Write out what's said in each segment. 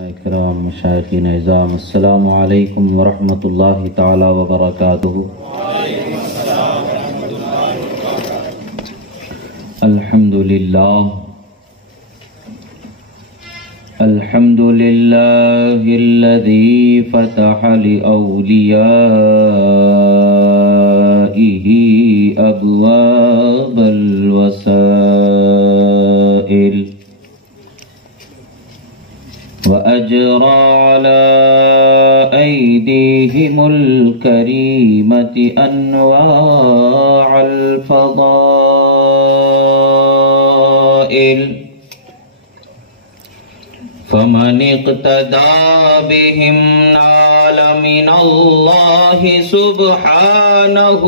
اکرام مشائخین اعظام السلام علیکم ورحمۃ اللہ تعالی وبرکاتہ۔ الحمد للہ الذی فتح لأولیائہ ابواب الوسائل وأجرى على أيديهم الكريمة أنواع الفضائل فمن اقتدى بهم نال من الله سبحانه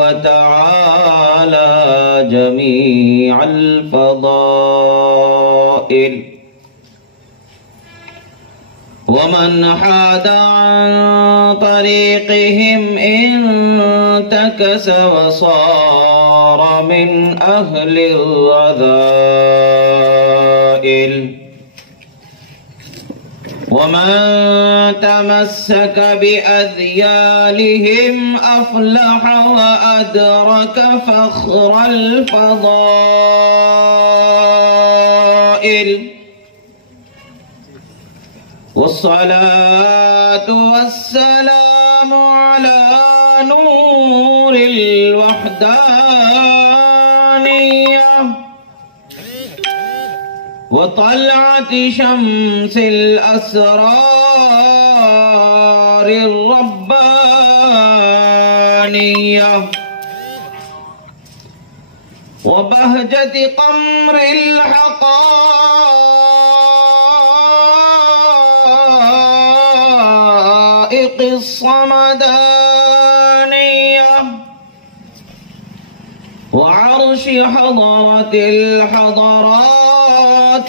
وتعالى جميع الفضائل ومن حاد عن طريقهم انتكس وصار من أهل الرذائل ومن تمسك بأذيالهم أفلح وأدرك فخر الفضائل والصلاة والسلام على نور الوحدانية وطلعة شمس الأسرار الربانية وبهجة قمر الحقائق الصمدانية وعرش حضرة الحضرات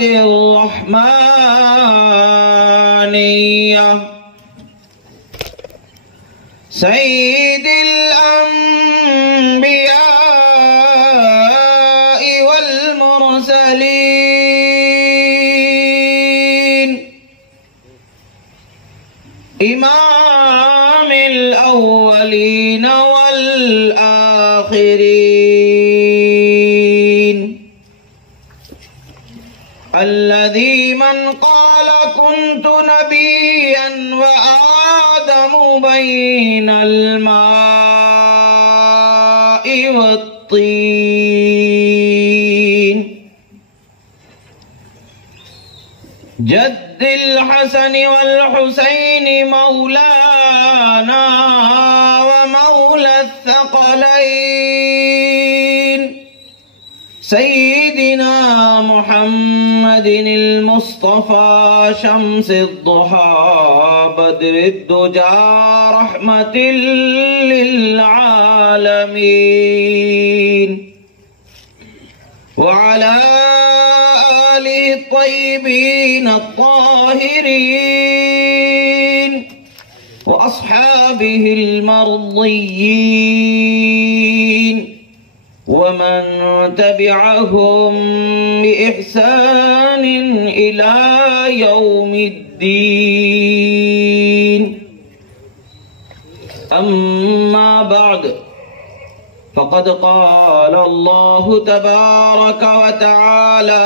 الرحمانية سيد الأنبياء والمرسلين إمام الأولين والآخرين الذي من قال كنت نبيا وآدم بين الماء والطين جد الحسن والحسين مولانا ومولى الثقلين سيدنا محمد المصطفى شمس الضحى بدر الدجى رحمة للعالمين وعلى آله الطيبين الطاهرين وأصحابه المرضيين ومن تبعهم بإحسان إلى يوم الدين أما بعد فقد قال الله تبارك وتعالى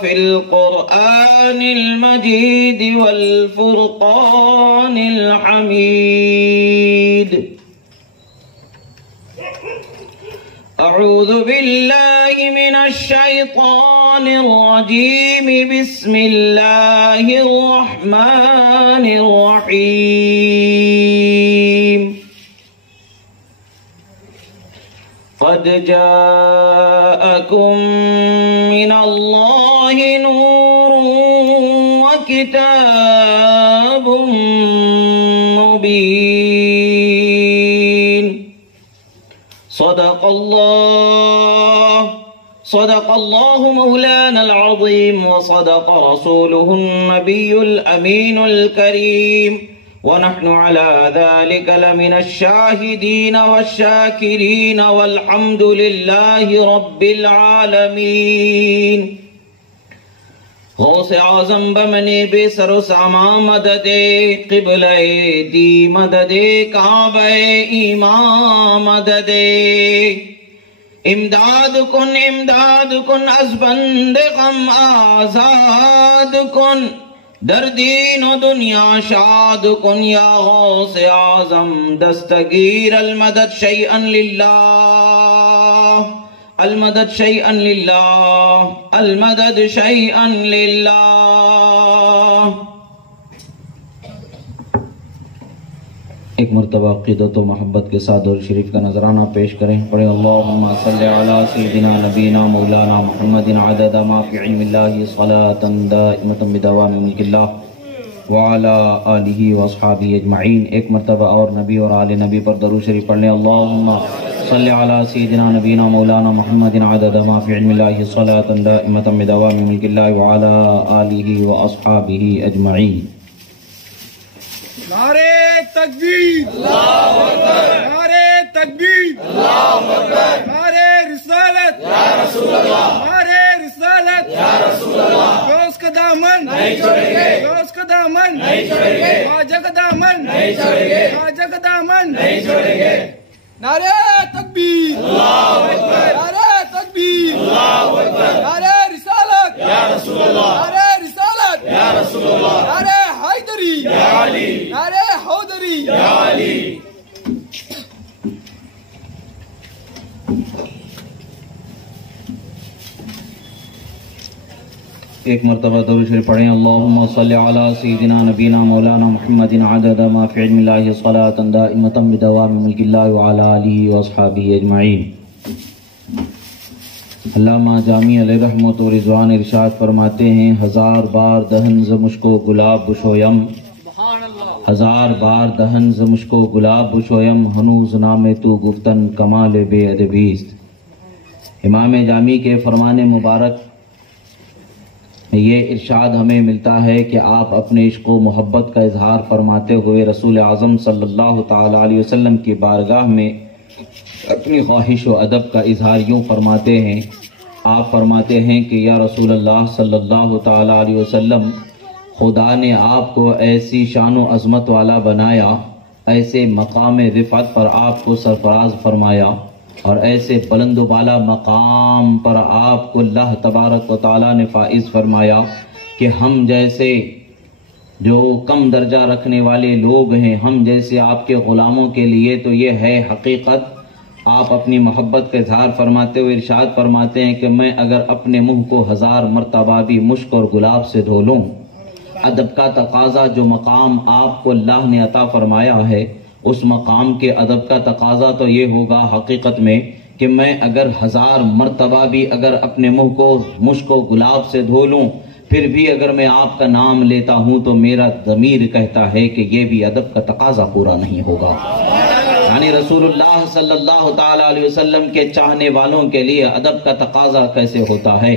في القرآن المجيد والفرقان الحميد أعوذ بالله من الشيطان الرجيم بسم الله الرحمن الرحيم قد جاءكم من الله نور وكتاب مبين صدق الله مولانا العظيم وصدق رسوله النبي الأمين الكريم ونحن على ذلك لمن الشاهدين والشاكرين والحمد لله رب العالمين غوث اعظم بمنی بے سر و ساما مدد قبلہ دی مدد کعبہ ایمان مدد امداد کن از بند غم آزاد کن در دین و دنیا شاد کن یا غوث اعظم دستگیر المدد شیئا للہ المدد شیئا للہ المدد شیئا للہ۔ ایک مرتبہ عقیدت و محبت کے ساتھ درود شریف کا نذرانہ پیش کریں، پڑھیں اللہم صلی علی سیدنا نبینا مولانا محمد عدد ما فی علم اللہ صلاة دائمۃ بدوام ملک اللہ وعلی آلہ واصحابہ اجمعین۔ ایک مرتبہ اور نبی اور آل نبی پر درود شریف پڑھ لیں، اللہم صلی علی سیدنا نبینا مولانا محمد عدد ما فی علم اللہ صلاة دائمۃ بدوام ملک اللہ وعلی آلہ واصحابہ اجمعین۔ نعرے تکبیر اللہ اکبر، نعرے تکبیر اللہ اکبر، نعرے رسالت یا رسول اللہ، نعرے رسالت یا رسول اللہ۔ غوث کا دامن نہیں چھوڑیں گے، غوث کا دامن نہیں چھوڑیں گے، خواجہ کا دامن نہیں چھوڑیں گے، خواجہ کا دامن نہیں چھوڑیں گے۔ نعرے تکبیر اللہ اکبر، نعرے تکبیر اللہ اکبر، نعرے رسالت یا رسول اللہ، نعرے رسالت یا رسول اللہ، نعرے حیدری یا علی، نعرے حیدری یا علی۔ ایک مرتبہ درود شریف پڑھیں، اللہم صلی علی سیدنا نبینا مولانا محمد عدد ما فی علم اللہ صلاة دائمۃ بدوام ملک اللہ وعلی آلہ واصحابہ اجمعین۔ علامہ جامی علیہ رحمت و رضوان ارشاد فرماتے ہیں، ہزار بار دہن ز مشک و گلاب بشویم، ہزار بار دہن ز مشک و گلاب بشویم، ہنوز نام تو گفتن کمال بے ادبیست۔ امام جامی کے فرمان مبارک یہ ارشاد ہمیں ملتا ہے کہ آپ اپنے عشق و محبت کا اظہار فرماتے ہوئے رسول اعظم صلی اللہ تعالی علیہ وسلم کی بارگاہ میں اپنی خواہش و ادب کا اظہار یوں فرماتے ہیں۔ آپ فرماتے ہیں کہ یا رسول اللہ صلی اللہ تعالی علیہ وسلم، خدا نے آپ کو ایسی شان و عظمت والا بنایا، ایسے مقام رفعت پر آپ کو سرفراز فرمایا، اور ایسے بلند و بالا مقام پر آپ کو اللہ تبارک و تعالی نے فائز فرمایا کہ ہم جیسے جو کم درجہ رکھنے والے لوگ ہیں، ہم جیسے آپ کے غلاموں کے لیے تو یہ ہے حقیقت۔ آپ اپنی محبت کا اظہار فرماتے ہوئے ارشاد فرماتے ہیں کہ میں اگر اپنے منہ کو 1000 مرتبہ بھی مشک اور گلاب سے دھو لوں، ادب کا تقاضا جو مقام آپ کو اللہ نے عطا فرمایا ہے، اس مقام کے ادب کا تقاضا تو یہ ہوگا حقیقت میں کہ میں اگر 1000 مرتبہ بھی اگر اپنے منہ کو مشک و گلاب سے دھو لوں، پھر بھی اگر میں آپ کا نام لیتا ہوں تو میرا ضمیر کہتا ہے کہ یہ بھی ادب کا تقاضا پورا نہیں ہوگا۔ یعنی رسول اللہ صلی اللہ تعالی علیہ وسلم کے چاہنے والوں کے لیے ادب کا تقاضا کیسے ہوتا ہے۔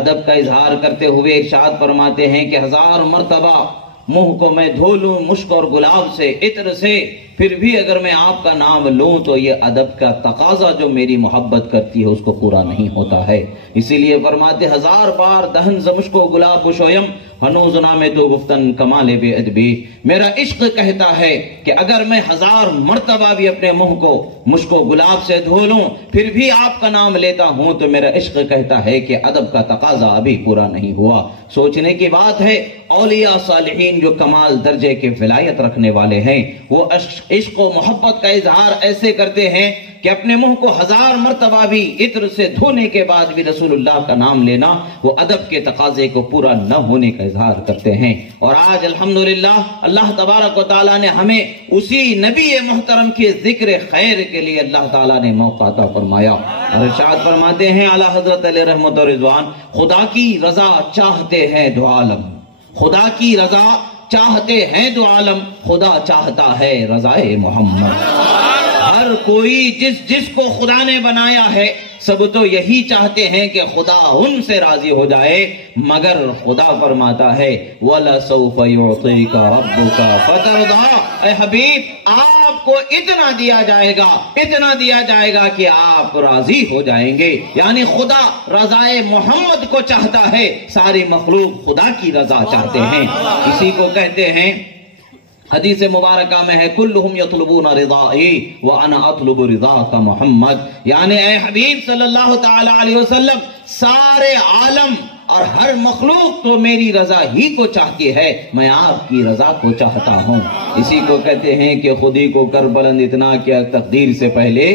ادب کا اظہار کرتے ہوئے ارشاد فرماتے ہیں کہ 1000 مرتبہ منہ کو میں دھو لوں مشک اور گلاب سے، عطر سے، پھر بھی اگر میں آپ کا نام لوں تو یہ ادب کا تقاضا جو میری محبت کرتی ہے اس کو پورا نہیں ہوتا ہے۔ اسی لیے فرماتے 1000 بار دہن ز مشک و گلاب بشویم، ہنوز نام تو گفتن کمال بے ادبی۔ میرا عشق کہتا ہے کہ اگر میں 1000 مرتبہ بھی اپنے منہ کو مشک و گلاب سے دھو لوں، پھر بھی آپ کا نام لیتا ہوں تو میرا عشق کہتا ہے کہ ادب کا تقاضا ابھی پورا نہیں ہوا۔ سوچنے کی بات ہے، اولیاء صالحین جو کمال درجے کے ولایت رکھنے والے ہیں، وہ عشق و محبت کا اظہار ایسے کرتے ہیں کہ اپنے منہ کو 1000 مرتبہ بھی عطر سے دھونے کے بعد بھی رسول اللہ کا نام لینا وہ ادب کے تقاضے کو پورا نہ ہونے کا اظہار کرتے ہیں۔ اور آج الحمدللہ اللہ تبارک و تعالیٰ نے ہمیں اسی نبی محترم کے ذکر خیر کے لیے اللہ تعالیٰ نے موقع عطا فرمایا، اور ارشاد فرماتے ہیں اعلیٰ حضرت علیہ رحمت و رضوان، خدا کی رضا چاہتے ہیں دو عالم، خدا کی رضا چاہتے ہیں دو عالم، خدا چاہتا ہے رضائے محمد۔ ہر کوئی جس کو خدا نے بنایا ہے سب تو یہی چاہتے ہیں کہ خدا ان سے راضی ہو جائے، مگر خدا فرماتا ہے وَلَسَوْفَ يُعْطِيكَ رَبُّكَ فَتَرْضَىٰ، اے حبیب آپ آپ کو اتنا دیا جائے گا کہ آپ راضی ہو جائیں گے. یعنی خدا رضائے محمد کو چاہتا ہے، ساری مخلوق خدا کی رضا چاہتے ہیں. اسی کو کہتے ہیں، حدیث مبارکہ میں ہے، کلہم یطلبون رضائی وانا اطلب رضاک محمد. یعنی اے حبیب صلی اللہ تعالی علیہ وسلم، سارے عالم اور ہر مخلوق تو میری رضا ہی کو چاہتی ہے، میں آپ کی رضا کو چاہتا ہوں. اسی کو کہتے ہیں کہ خودی کو کر بلند اتنا کہ ہر تقدیر سے پہلے،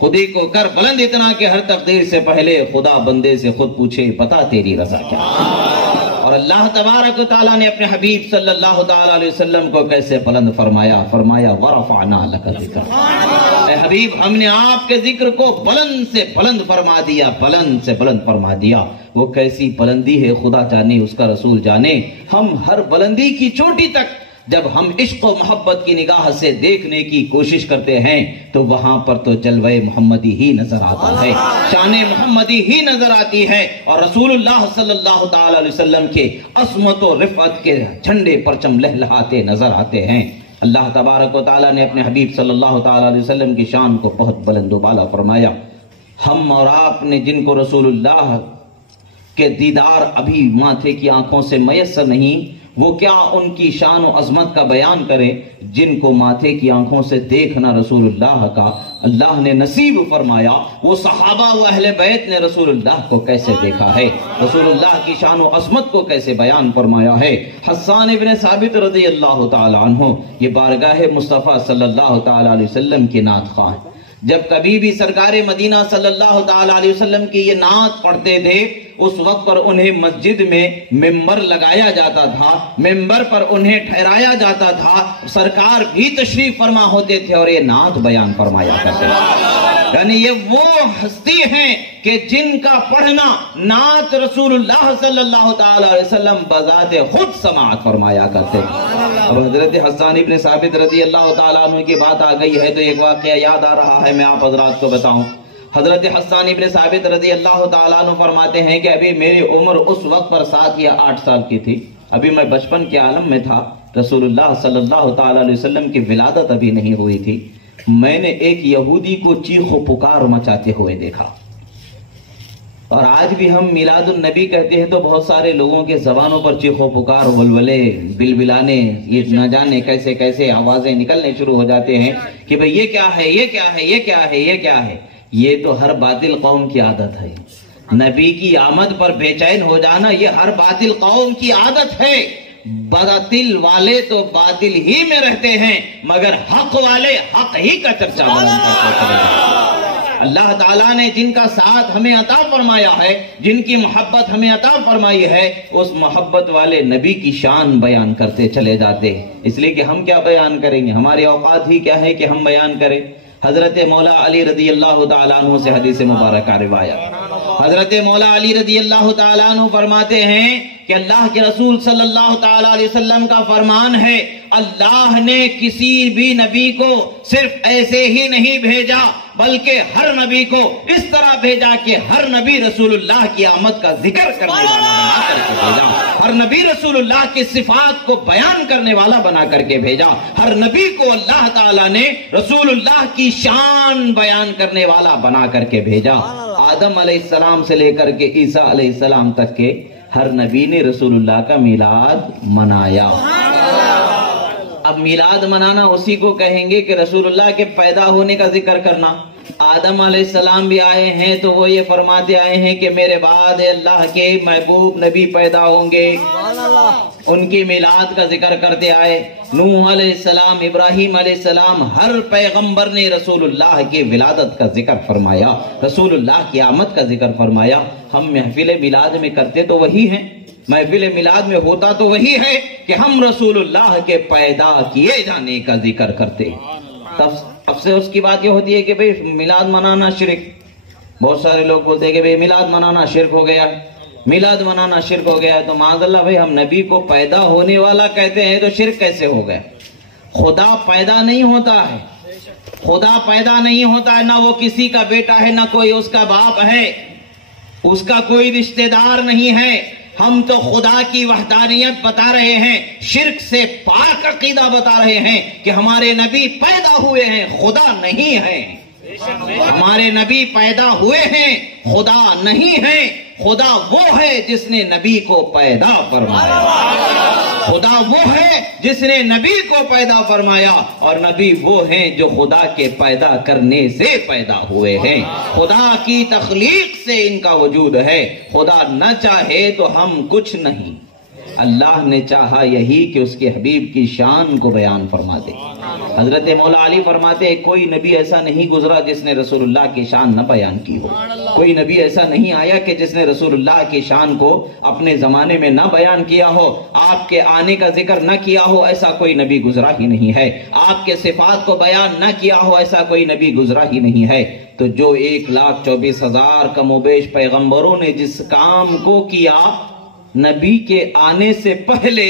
خودی کو کر بلند اتنا کہ ہر تقدیر سے پہلے خدا بندے سے خود پوچھے بتا تیری رضا کیا ہے. اور اللہ تبارک و تعالیٰ نے اپنے حبیب صلی اللہ تعالی علیہ وسلم کو کیسے بلند فرمایا وَرَفَعْنَا لَكَ ذِكْرَكَ. اے حبیب، ہم نے آپ کے ذکر کو بلند سے بلند فرما دیا، بلند سے بلند فرما دیا. وہ کیسی بلندی ہے خدا جانے، اس کا رسول جانے. ہم ہر بلندی کی چوٹی تک جب ہم عشق و محبت کی نگاہ سے دیکھنے کی کوشش کرتے ہیں تو وہاں پر تو جلوہ محمدی ہی نظر آتا ہے، شان محمدی ہی نظر آتی ہے، اور رسول اللہ صلی اللہ تعالی علیہ وسلم کے عظمت و رفعت کے جھنڈے پرچم لہلہاتے نظر آتے ہیں. اللہ تبارک و تعالیٰ نے اپنے حبیب صلی اللہ تعالی علیہ وسلم کی شان کو بہت بلند و بالا فرمایا. ہم اور آپ نے جن کو رسول اللہ کے دیدار ابھی ماتھے کی آنکھوں سے میسر نہیں، وہ کیا ان کی شان و عظمت کا بیان کریں. جن کو ماتھے کی آنکھوں سے دیکھنا رسول اللہ کا اللہ نے نصیب فرمایا، وہ صحابہ و اہل بیت نے رسول اللہ کو کیسے دیکھا ہے، رسول اللہ کی شان و عظمت کو کیسے بیان فرمایا ہے. حسان ابن ثابت رضی اللہ تعالی عنہ یہ بارگاہ مصطفیٰ صلی اللہ تعالی علیہ وسلم کے نعت خواہ ہیں. جب کبھی بھی سرکار مدینہ صلی اللہ تعالی علیہ وسلم کی یہ نعت پڑھتے تھے، اس وقت پر انہیں مسجد میں ممبر لگایا جاتا تھا، ممبر پر انہیں ٹھہرایا جاتا تھا، سرکار بھی تشریف فرما ہوتے تھے اور یہ نعت بیان فرمایا کرتے تھے. یعنی یہ وہ ہستی ہیں کہ جن کا پڑھنا نعت رسول اللہ صلی اللہ تعالی علیہ وسلم بذات خود سماعت فرمایا کرتے تھے. اب حضرت حسان ابن ثابت رضی اللہ تعالیٰ عنہ کی بات آ گئی ہے تو ایک واقعہ یاد آ رہا ہے، میں آپ حضرات کو بتاؤں. حضرت حسان ابن ثابت رضی اللہ تعالیٰ عنہ فرماتے ہیں کہ ابھی میری عمر اس وقت پر 7 یا 8 سال کی تھی، ابھی میں بچپن کے عالم میں تھا، رسول اللہ صلی اللہ تعالیٰ علیہ وسلم کی ولادت ابھی نہیں ہوئی تھی. میں نے ایک یہودی کو چیخ و پکار مچاتے ہوئے دیکھا. اور آج بھی ہم میلاد النبی کہتے ہیں تو بہت سارے لوگوں کے زبانوں پر چیخ و پکار، ولولے، بلبلانے، یہ نہ جانے کیسے کیسے آوازیں نکلنے شروع ہو جاتے ہیں کہ بھئی یہ کیا ہے، یہ کیا ہے، یہ کیا ہے، یہ کیا ہے. یہ تو ہر باطل قوم کی عادت ہے. نبی کی آمد پر بے چین ہو جانا یہ ہر باطل قوم کی عادت ہے. باطل والے تو باطل ہی میں رہتے ہیں مگر حق والے حق ہی کا چرچا بلند کرتے ہیں. اللہ تعالیٰ نے جن کا ساتھ ہمیں عطا فرمایا ہے، جن کی محبت ہمیں عطا فرمائی ہے، اس محبت والے نبی کی شان بیان کرتے چلے جاتے ہیں. اس لیے کہ ہم کیا بیان کریں گے، ہماری اوقات ہی کیا ہے کہ ہم بیان کریں. حضرت مولا علی رضی اللہ تعالیٰ عنہ سے حدیث مبارکہ روایت، حضرت مولا علی رضی اللہ تعالیٰ عنہ فرماتے ہیں کہ اللہ کے رسول صلی اللہ تعالیٰ علیہ وسلم کا فرمان ہے، اللہ نے کسی بھی نبی کو صرف ایسے ہی نہیں بھیجا بلکہ ہر نبی کو اس طرح بھیجا کہ ہر نبی رسول اللہ کی آمد کا ذکر کرنے والا بنا کر کے بھیجا، ہر نبی رسول اللہ کی صفات کو بیان کرنے والا بنا کر کے بھیجا، ہر نبی کو اللہ تعالیٰ نے رسول اللہ کی شان بیان کرنے والا بنا کر کے بھیجا. آدم علیہ السلام سے لے کر کے عیسیٰ علیہ السلام تک کے ہر نبی نے رسول اللہ کا میلاد منایا. اب میلاد منانا اسی کو کہیں گے کہ رسول اللہ کے پیدا ہونے کا ذکر کرنا. آدم علیہ السلام بھی آئے ہیں تو وہ یہ فرماتے آئے ہیں کہ میرے بعد اللہ کے محبوب نبی پیدا ہوں گے، ان کی میلاد کا ذکر کرتے آئے. نوح علیہ السلام، ابراہیم علیہ السلام، ہر پیغمبر نے رسول اللہ کی ولادت کا ذکر فرمایا، رسول اللہ کی آمد کا ذکر فرمایا. ہم محفل میلاد میں کرتے تو وہی ہیں، محفل میلاد میں ہوتا تو وہی ہے کہ ہم رسول اللہ کے پیدا کیے جانے کا ذکر کرتے. افسوس کی بات یہ ہوتی ہے کہ بھئی میلاد منانا شرک. بہت سارے لوگ بولتے ہیں کہ بھئی میلاد منانا شرک ہو گیا، میلاد منانا شرک ہو گیا. تو معاذ اللہ بھئی ہم نبی کو پیدا ہونے والا کہتے ہیں تو شرک کیسے ہو گیا؟ خدا پیدا نہیں ہوتا ہے، خدا پیدا نہیں ہوتا ہے، نہ وہ کسی کا بیٹا ہے، نہ کوئی اس کا باپ ہے، اس کا کوئی رشتہ دار نہیں ہے. ہم تو خدا کی وحدانیت بتا رہے ہیں، شرک سے پاک عقیدہ بتا رہے ہیں کہ ہمارے نبی پیدا ہوئے ہیں، خدا نہیں ہیں۔ ہمارے نبی پیدا ہوئے ہیں، خدا نہیں ہیں۔ خدا وہ ہے جس نے نبی کو پیدا فرمایا، خدا وہ ہے جس نے نبی کو پیدا فرمایا، اور نبی وہ ہیں جو خدا کے پیدا کرنے سے پیدا ہوئے ہیں۔ خدا کی تخلیق سے ان کا وجود ہے۔ خدا نہ چاہے تو ہم کچھ نہیں، اللہ نے چاہا یہی کہ اس کے حبیب کی شان کو بیان فرما دے۔ حضرت مولا علی فرماتے ہیں کوئی نبی ایسا نہیں گزرا جس نے رسول اللہ کی شان نہ بیان کی ہو، کوئی نبی ایسا نہیں آیا کہ جس نے رسول اللہ کی شان کو اپنے زمانے میں نہ بیان کیا ہو، آپ کے آنے کا ذکر نہ کیا ہو، ایسا کوئی نبی گزرا ہی نہیں ہے، آپ کے صفات کو بیان نہ کیا ہو، ایسا کوئی نبی گزرا ہی نہیں ہے۔ تو جو 1,24,000 کم و بیش پیغمبروں نے جس کام کو کیا نبی کے آنے سے پہلے،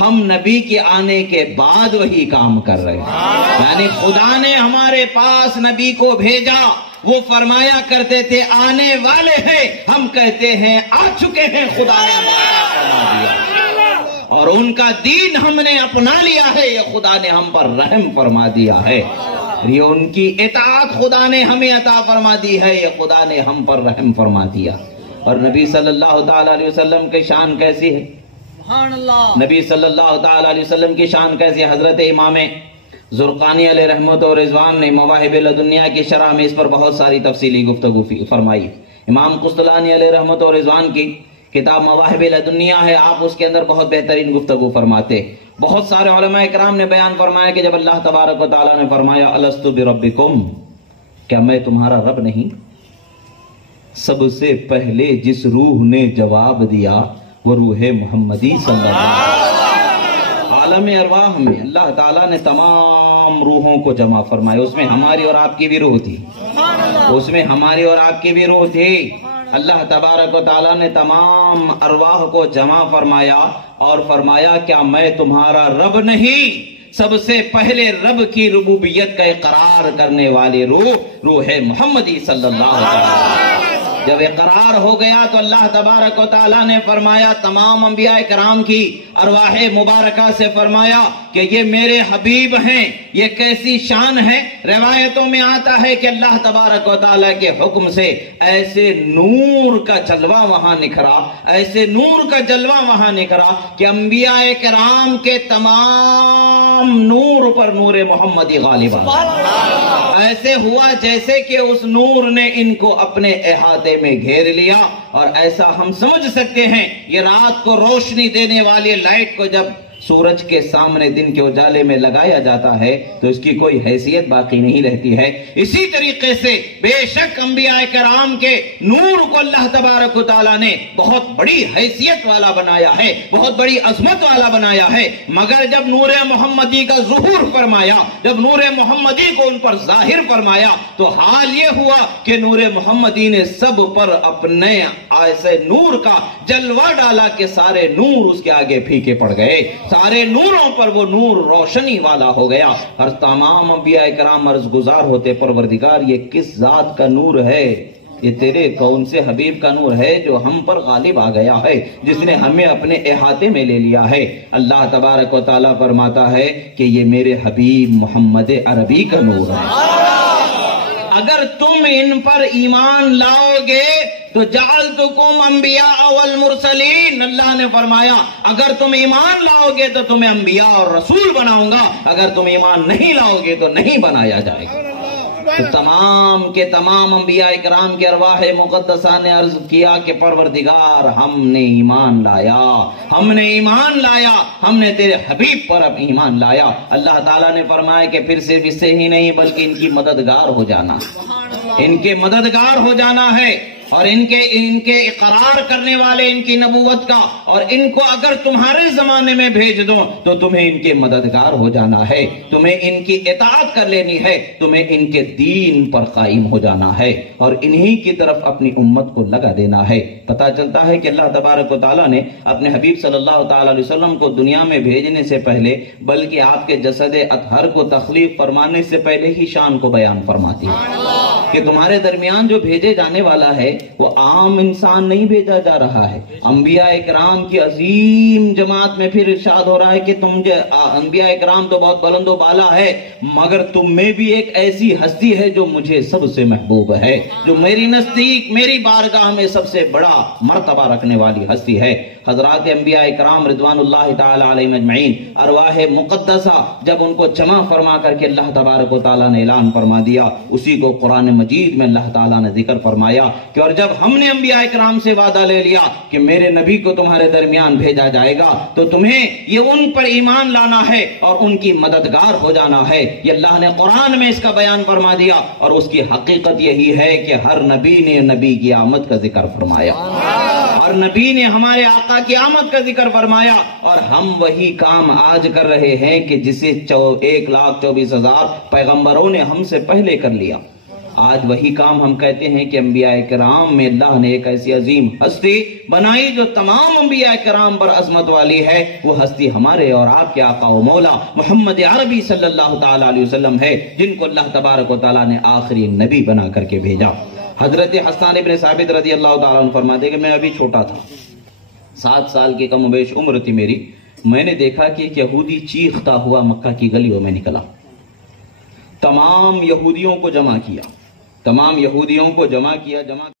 ہم نبی کے آنے کے بعد وہی کام کر رہے ہیں۔ یعنی خدا نے ہمارے پاس نبی کو بھیجا، وہ فرمایا کرتے تھے آنے والے ہیں، ہم کہتے ہیں آ چکے ہیں، خدا نے فرما دیا، اور ان کا دین ہم نے اپنا لیا ہے، یہ خدا نے ہم پر رحم فرما دیا ہے، یہ ان کی اطاعت خدا نے ہمیں عطا فرما دی ہے، یہ خدا نے ہم پر رحم فرما دیا۔ اور نبی صلی اللہ تعالی علیہ وسلم کی شان کیسی ہے؟ نبی صلی اللہ تعالی علیہ وسلم کی شان کیسی ہے؟ حضرت امام زرقانی علیہ رحمت و رضوان نے مواہب لدنیہ کی شرح میں اس پر بہت ساری تفصیلی گفتگو فرمائی۔ امام قسطلانی علیہ رحمت و رضوان کی کتاب مواہب لدنیہ ہے، آپ اس کے اندر بہت بہترین گفتگو فرماتے۔ بہت سارے علماء اکرام نے بیان فرمایا کہ جب اللہ تبارک و تعالی نے فرمایا الستو بربکم، کیا میں تمہارا رب نہیں، سب سے پہلے جس روح نے جواب دیا وہ روح محمدی صلی اللہ علیہ وسلم۔ عالم ارواح میں اللہ تعالیٰ نے تمام روحوں کو جمع فرمایا، اس میں ہماری اور آپ کی بھی روح تھی، اس میں ہماری اور آپ کی بھی روح تھی۔ اللہ تبارک و تعالیٰ نے تمام ارواح کو جمع فرمایا اور فرمایا کیا میں تمہارا رب نہیں؟ سب سے پہلے رب کی ربوبیت کا اقرار کرنے والی روح محمدی صلی اللہ علیہ وسلم۔ جب اقرار ہو گیا تو اللہ تبارک و تعالیٰ نے فرمایا تمام انبیاء کرام کی ارواح مبارکہ سے فرمایا کہ یہ میرے حبیب ہیں۔ یہ کیسی شان ہے؟ روایتوں میں آتا ہے کہ اللہ تبارک و تعالیٰ کے حکم سے ایسے نور کا جلوہ وہاں نکھرا، ایسے نور کا جلوہ وہاں نکھرا کہ انبیاء کرام کے تمام نور پر نور محمدی غالب آیا۔ ایسے ہوا جیسے کہ اس نور نے ان کو اپنے احاطے میں گھیر لیا، اور ایسا ہم سمجھ سکتے ہیں یہ رات کو روشنی دینے والی لائٹ کو جب سورج کے سامنے دن کے اجالے میں لگایا جاتا ہے تو اس کی کوئی حیثیت باقی نہیں رہتی ہے۔ اسی طریقے سے بے شک انبیاء کرام کے نور کو اللہ تبارک و تعالیٰ نے بہت بڑی حیثیت والا بنایا ہے، بہت بڑی عظمت والا بنایا ہے، مگر جب نور محمدی کا ظہور فرمایا، جب نور محمدی کو ان پر ظاہر فرمایا تو حال یہ ہوا کہ نور محمدی نے سب پر اپنے ایسے نور کا جلوہ ڈالا کہ سارے نور اس کے آگے پھیکے پڑ گئے، سارے نوروں پر وہ نور روشنی والا ہو گیا، اور تمام انبیاء کرام عرض گزار ہوتے پروردگار یہ کس ذات کا نور ہے؟ یہ تیرے کون سے حبیب کا نور ہے جو ہم پر غالب آ گیا ہے، جس نے ہمیں اپنے احاطے میں لے لیا ہے؟ اللہ تبارک و تعالیٰ فرماتا ہے کہ یہ میرے حبیب محمد عربی کا نور ہے۔ اگر تم ان پر ایمان لاؤ گے تو جعلتکم انبیاء والمرسلین، اللہ نے فرمایا اگر تم ایمان لاؤ گے تو تمہیں انبیاء اور رسول بناؤں گا، اگر تم ایمان نہیں لاؤ گے تو نہیں بنایا جائے گا۔ تو تمام کے تمام انبیاء اکرام کے ارواح مقدسہ نے عرض کیا کہ پروردگار ہم نے ایمان لایا، ہم نے ایمان لایا، ہم نے تیرے حبیب پر اب ایمان لایا۔ اللہ تعالیٰ نے فرمایا کہ پھر صرف اس سے ہی نہیں بلکہ ان کی مددگار ہو جانا، ان کے مددگار ہو جانا ہے، اور ان کے اقرار کرنے والے ان کی نبوت کا، اور ان کو اگر تمہارے زمانے میں بھیج دو تو تمہیں ان کے مددگار ہو جانا ہے، تمہیں ان کی اطاعت کر لینی ہے، تمہیں ان کے دین پر قائم ہو جانا ہے، اور انہی کی طرف اپنی امت کو لگا دینا ہے۔ پتہ چلتا ہے کہ اللہ تبارک و تعالیٰ نے اپنے حبیب صلی اللہ تعالی علیہ وسلم کو دنیا میں بھیجنے سے پہلے بلکہ آپ کے جسد اطہر کو تخلیق فرمانے سے پہلے ہی شان کو بیان فرماتی ہے۔ کہ تمہارے درمیان جو بھیجے جانے والا ہے وہ عام انسان نہیں بھیجا جا رہا ہے. انبیاء اکرام کی عظیم جماعت میں پھر ارشاد ہو رہا ہے کہ انبیاء اکرام تو بہت بلند و بالا ہے، مگر تم میں بھی ایک ایسی ہستی ہے جو مجھے سب سے محبوب ہے، جو میری نزدیک میری بارگاہ میں سب سے بڑا مرتبہ رکھنے والی ہستی ہے. حضرات انبیاء اکرام رضوان اللہ تعالی علیہم اجمعین، ارواح مقدسہ جب ان کو جمع فرما کر کے اللہ تبارک و تعالیٰ نے اعلان فرما دیا، اسی کو قرآن مجید میں اللہ تعالیٰ نے ذکر فرمایا کہ اور جب ہم نے انبیاء اکرام سے وعدہ لے لیا کہ میرے نبی کو تمہارے درمیان بھیجا جائے گا تو تمہیں یہ ان پر ایمان لانا ہے اور ان کی مددگار ہو جانا ہے. یہ اللہ نے قرآن میں اس کا بیان فرما دیا، اور اس کی حقیقت یہی ہے کہ ہر نبی نے نبی کی آمد کا ذکر فرمایا، اور نبی نے ہمارے آقا کی آمد کا ذکر فرمایا، اور ہم وہی کام آج کر رہے ہیں کہ جسے 1,24,000 پیغمبروں نے ہم سے پہلے کر لیا. آج وہی کام ہم کہتے ہیں کہ انبیاء کرام میں اللہ نے ایک ایسی عظیم ہستی بنائی جو تمام انبیاء کرام پر عظمت والی ہے. وہ ہستی ہمارے اور آپ کے آقا و مولا محمد عربی صلی اللہ تعالیٰ علیہ وسلم ہے، جن کو اللہ تبارک و تعالیٰ نے آخری نبی بنا کر کے بھیجا. حضرت حسان ابن ثابت رضی اللہ تعالیٰ عنہ فرماتے کہ میں ابھی چھوٹا تھا، 7 سال کی کم و بیش عمر تھی میری. میں نے دیکھا کہ ایک یہودی چیختا ہوا مکہ کی گلیوں میں نکلا، تمام یہودیوں کو جمع کیا.